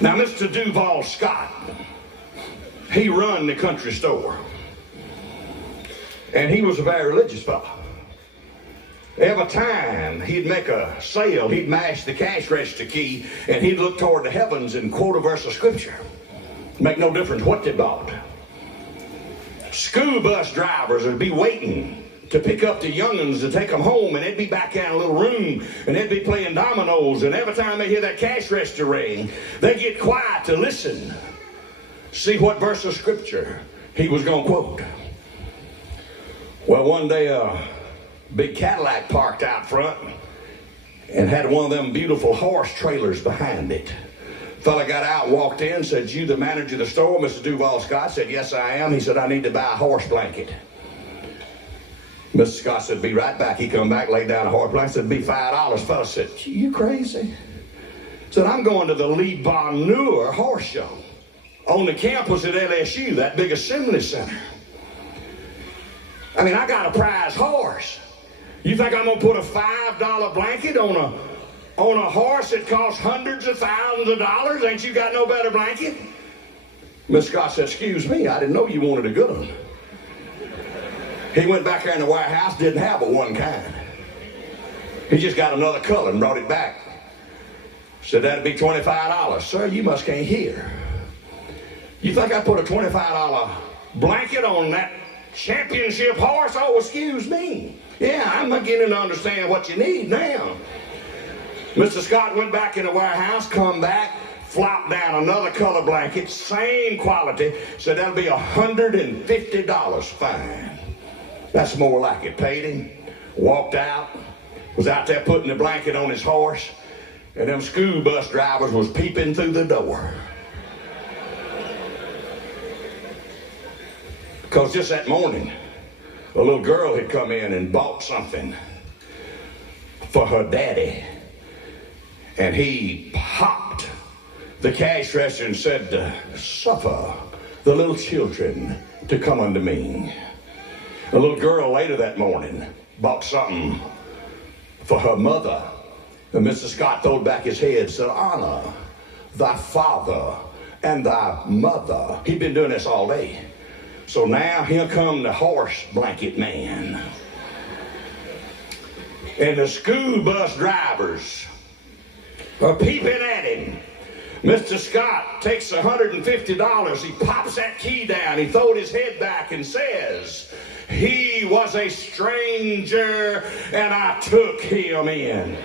Now, Mr. Duval Scott, he run the country store. And he was a very religious fellow. Every time he'd make a sale, he'd mash the cash register key and he'd look toward the heavens and quote a verse of scripture. Make no difference what they bought. School bus drivers would be waiting to pick up the young'uns to take them home, and they'd be back in a little room and they'd be playing dominoes, and every time they hear that cash register ring, they get quiet to listen, see what verse of scripture he was going to quote. Well, one day a big Cadillac parked out front and had one of them beautiful horse trailers behind it. Fella got out, walked in, said, "You the manager of the store, Mr. Duval Scott?" Said, "Yes, I am." He said, "I need to buy a horse blanket." Mr. Scott said, "Be right back." He come back, laid down a horse blanket, said, "Be $5. Fella said, "You crazy?" Said, "I'm going to the Lee Bonheur horse show on the campus at LSU, that big assembly center. I mean, I got a prize horse. You think I'm going to put a $5 blanket on a horse that costs hundreds of thousands of dollars? Ain't you got no better blanket?" Miss Scott said, "Excuse me, I didn't know you wanted a good one." He went back there in the warehouse, didn't have but one kind. He just got another color and brought it back. Said, "That'd be $25. Sir, you must can't hear. You think I put a $25 blanket on that championship horse? Oh, excuse me. Yeah, I'm beginning to understand what you need now." Mr. Scott went back in the warehouse, come back, flopped down another color blanket, same quality, said, "That'll be $150. Fine. That's more like it." Paid him, walked out, was out there putting the blanket on his horse, and them school bus drivers was peeping through the door. Because just that morning, a little girl had come in and bought something for her daddy. And he popped the cash register and said, "Suffer the little children to come unto me." A little girl later that morning bought something for her mother. And Mr. Scott throwed back his head and said, "Honor thy father and thy mother." He'd been doing this all day. So now here come the horse blanket man. And the school bus drivers are peeping at him. Mr. Scott takes $150. He pops that key down. He throws his head back and says, "He was a stranger and I took him in."